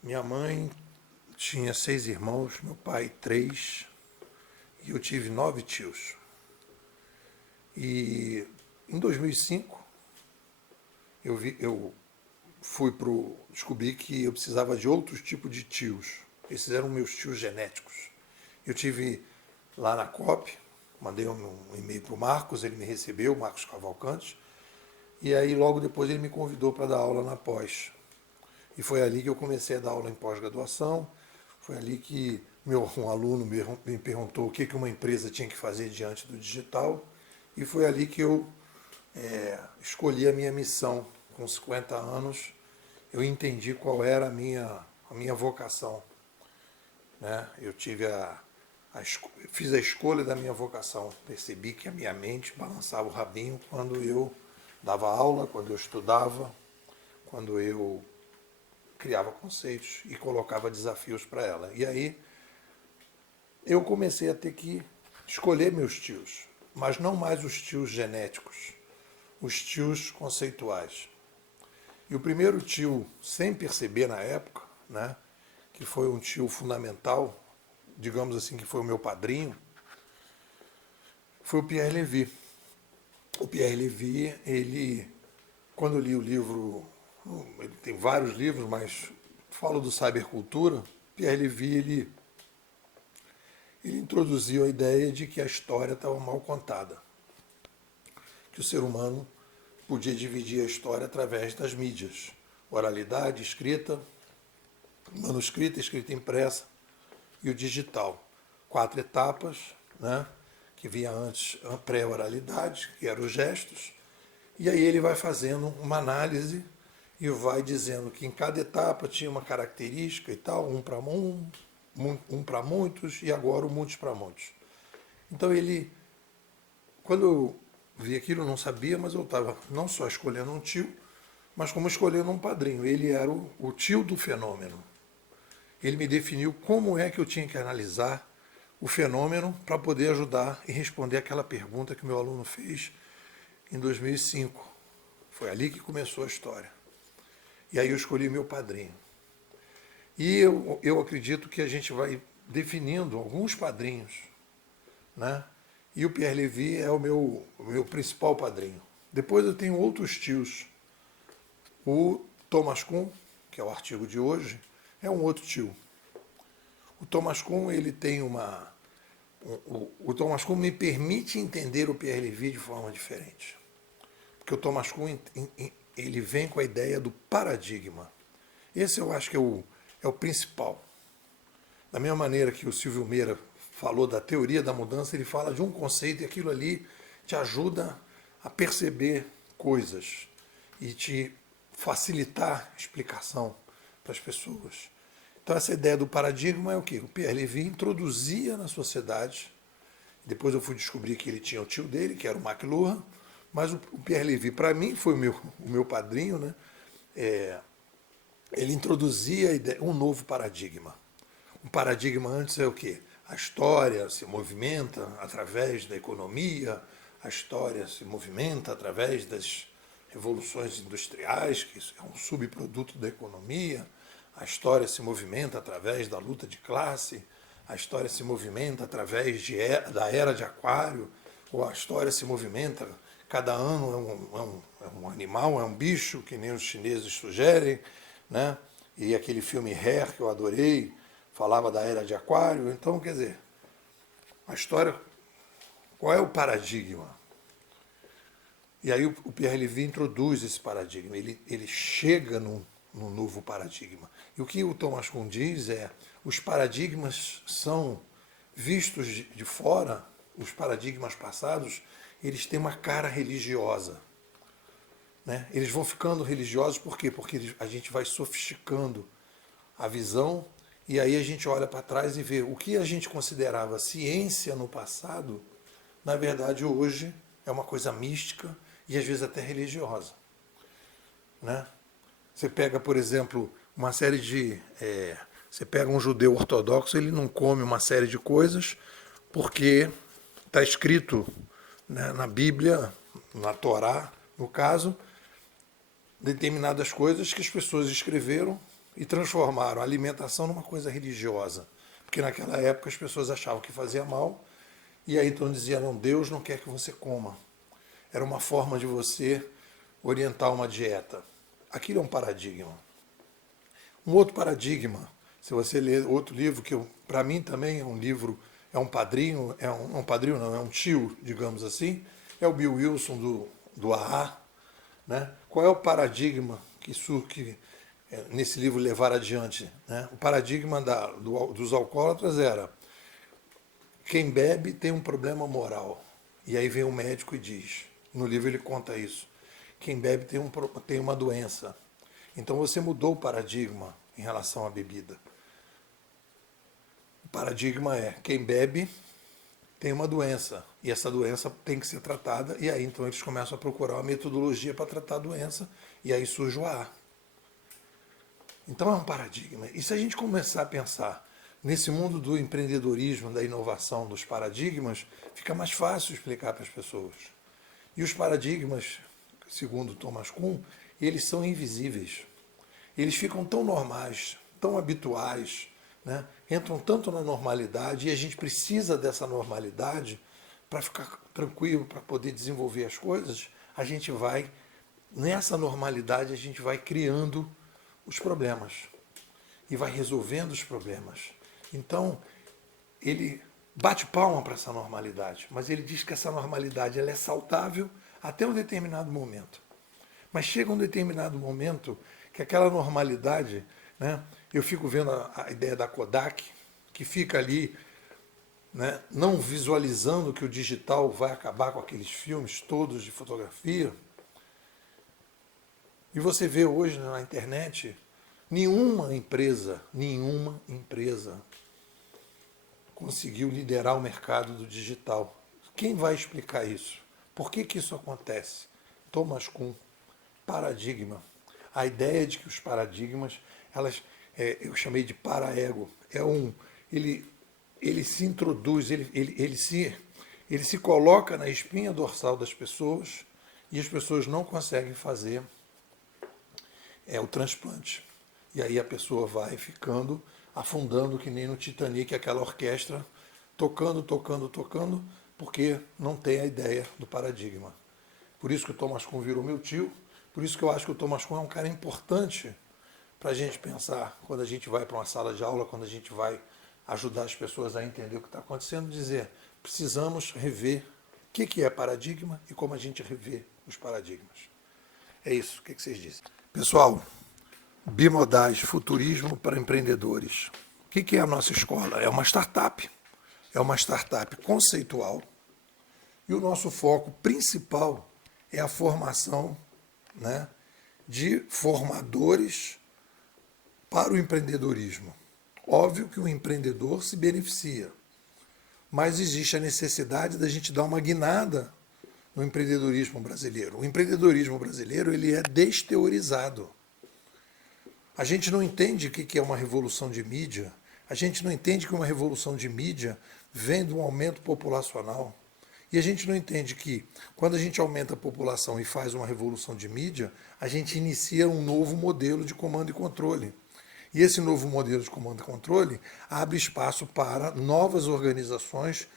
Minha mãe tinha 6 irmãos, meu pai 3, e eu tive 9 tios. E em 2005 eu descobri que eu precisava de outros tipos de tios. Esses eram meus tios genéticos. Eu tive lá na COP, mandei um e-mail para o Marcos, ele me recebeu, Marcos Cavalcante, e aí logo depois ele me convidou para dar aula na pós. E foi ali que eu comecei a dar aula em pós-graduação, foi ali que um aluno me perguntou o que uma empresa tinha que fazer diante do digital, e foi ali que eu escolhi a minha missão. Com 50 anos, eu entendi qual era a minha vocação. Né? Fiz a escolha da minha vocação. Percebi que a minha mente balançava o rabinho quando eu dava aula, quando eu estudava, quando eu criava conceitos e colocava desafios para ela. E aí eu comecei a ter que escolher meus tios, mas não mais os tios genéticos, os tios conceituais. E o primeiro tio, sem perceber na época, né, que foi um tio fundamental, digamos assim, que foi o meu padrinho, foi o Pierre Levy. O Pierre Levy, quando eu li o livro, ele tem vários livros, mas falo do Cybercultura, Pierre Levy, ele introduziu a ideia de que a história estava mal contada, que o ser humano podia dividir a história através das mídias, oralidade, escrita, manuscrita, escrita impressa e o digital. 4 etapas, né, que vinha antes a pré-oralidade, que eram os gestos, e aí ele vai fazendo uma análise e vai dizendo que em cada etapa tinha uma característica e tal, um para muitos e agora o muitos para muitos. Então quando eu vi aquilo, eu não sabia, mas eu estava não só escolhendo um tio, mas como escolhendo um padrinho. Ele era o tio do fenômeno. Ele me definiu como é que eu tinha que analisar o fenômeno para poder ajudar e responder aquela pergunta que o meu aluno fez em 2005. Foi ali que começou a história. E aí eu escolhi meu padrinho. E eu acredito que a gente vai definindo alguns padrinhos, né? E o Pierre Levy é o meu principal padrinho. Depois eu tenho outros tios. O Thomas Kuhn, que é o artigo de hoje, é um outro tio. O Thomas Kuhn, ele tem o Thomas Kuhn me permite entender o Pierre Levy de forma diferente. Porque o Thomas Kuhn, ele vem com a ideia do paradigma. Esse eu acho que é o principal. Da mesma maneira que o Silvio Meira falou da teoria da mudança, ele fala de um conceito e aquilo ali te ajuda a perceber coisas e te facilitar a explicação para as pessoas. Então essa ideia do paradigma é o quê? O Pierre Levy introduzia na sociedade, depois eu fui descobrir que ele tinha o tio dele, que era o McLuhan, mas o Pierre Levy, para mim, foi o meu padrinho, né? Ele introduzia um novo paradigma. Um paradigma antes é o quê? A história se movimenta através da economia, a história se movimenta através das revoluções industriais, que isso é um subproduto da economia, a história se movimenta através da luta de classe, a história se movimenta através da era de Aquário, ou a história se movimenta, cada ano é um animal, é um bicho, que nem os chineses sugerem, né? E aquele filme Hair, que eu adorei, falava da era de Aquário. Então, quer dizer, a história, qual é o paradigma? E aí o Pierre Levy introduz esse paradigma, ele chega num novo paradigma. E o que o Thomas Kuhn diz é, os paradigmas são vistos de fora, os paradigmas passados, eles têm uma cara religiosa. Né? Eles vão ficando religiosos por quê? Porque a gente vai sofisticando a visão e aí a gente olha para trás e vê o que a gente considerava ciência no passado, na verdade hoje é uma coisa mística e às vezes até religiosa. Né? Você pega, por exemplo, uma série de... você pega um judeu ortodoxo, ele não come uma série de coisas porque está escrito, né, na Bíblia, na Torá, no caso, determinadas coisas que as pessoas escreveram e transformaram a alimentação numa coisa religiosa. Porque naquela época as pessoas achavam que fazia mal, e aí então diziam, não, Deus não quer que você coma. Era uma forma de você orientar uma dieta. Aquilo é um paradigma. Um outro paradigma, se você ler outro livro, que para mim também é um livro, é um padrinho, um padrinho não, é um tio, digamos assim, é o Bill Wilson do AA. Né? Qual é o paradigma que nesse livro levar adiante? Né? O paradigma dos alcoólatras era: quem bebe tem um problema moral. E aí vem o médico e diz, no livro ele conta isso, quem bebe tem uma doença. Então você mudou o paradigma em relação à bebida. O paradigma é, quem bebe tem uma doença, e essa doença tem que ser tratada, e aí então eles começam a procurar uma metodologia para tratar a doença, e aí surge o AA. Então é um paradigma. E se a gente começar a pensar nesse mundo do empreendedorismo, da inovação, dos paradigmas, fica mais fácil explicar para as pessoas. E os paradigmas, segundo Thomas Kuhn, eles são invisíveis. Eles ficam tão normais, tão habituais, né? Entram tanto na normalidade, e a gente precisa dessa normalidade para ficar tranquilo, para poder desenvolver as coisas. Nessa normalidade, a gente vai criando os problemas e vai resolvendo os problemas. Então, ele bate palma para essa normalidade, mas ele diz que essa normalidade ela é saudável até um determinado momento. Mas chega um determinado momento que aquela normalidade, né, eu fico vendo a ideia da Kodak, que fica ali, né, não visualizando que o digital vai acabar com aqueles filmes todos de fotografia. E você vê hoje na internet, nenhuma empresa conseguiu liderar o mercado do digital. Quem vai explicar isso? Por que isso acontece? Thomas Kuhn, paradigma. A ideia de que os paradigmas, eu chamei de paraego, ele se introduz, ele se coloca na espinha dorsal das pessoas e as pessoas não conseguem fazer o transplante. E aí a pessoa vai ficando, afundando que nem no Titanic, aquela orquestra, tocando, porque não tem a ideia do paradigma. Por isso que o Thomas Kuhn virou meu tio, por isso que eu acho que o Thomas Kuhn é um cara importante para a gente pensar quando a gente vai para uma sala de aula, quando a gente vai ajudar as pessoas a entender o que está acontecendo, dizer, precisamos rever o que é paradigma e como a gente revê os paradigmas. É isso, o que vocês dizem? Pessoal, Bimodais, futurismo para empreendedores. O que é a nossa escola? É uma startup conceitual, e o nosso foco principal é a formação, né, de formadores para o empreendedorismo. Óbvio que o empreendedor se beneficia, mas existe a necessidade da gente dar uma guinada no empreendedorismo brasileiro. O empreendedorismo brasileiro ele é desteorizado. A gente não entende o que é uma revolução de mídia, a gente não entende que uma revolução de mídia vem de um aumento populacional. E a gente não entende que, quando a gente aumenta a população e faz uma revolução de mídia, a gente inicia um novo modelo de comando e controle. E esse novo modelo de comando e controle abre espaço para novas organizações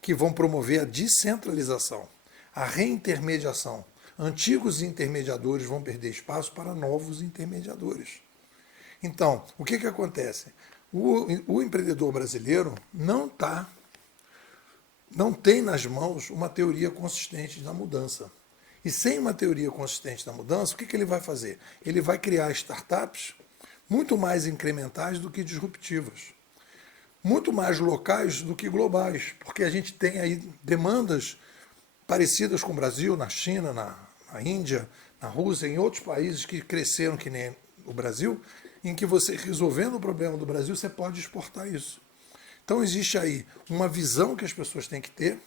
que vão promover a descentralização, a reintermediação. Antigos intermediadores vão perder espaço para novos intermediadores. Então, o que acontece? O empreendedor brasileiro não tem nas mãos uma teoria consistente da mudança. E sem uma teoria consistente da mudança, o que ele vai fazer? Ele vai criar startups muito mais incrementais do que disruptivas, muito mais locais do que globais, porque a gente tem aí demandas parecidas com o Brasil, na China, na Índia, na Rússia, em outros países que cresceram que nem o Brasil, em que você, resolvendo o problema do Brasil, você pode exportar isso. Então existe aí uma visão que as pessoas têm que ter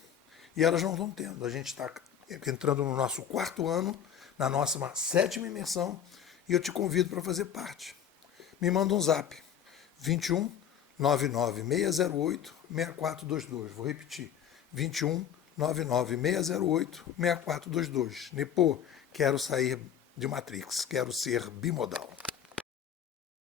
e elas não estão tendo. A gente está entrando no nosso 4º ano, na nossa 7ª imersão, e eu te convido para fazer parte. Me manda um zap, 21 99 608 6422. Vou repetir, 21 99 608 6422. Nepô, quero sair de Matrix, quero ser bimodal.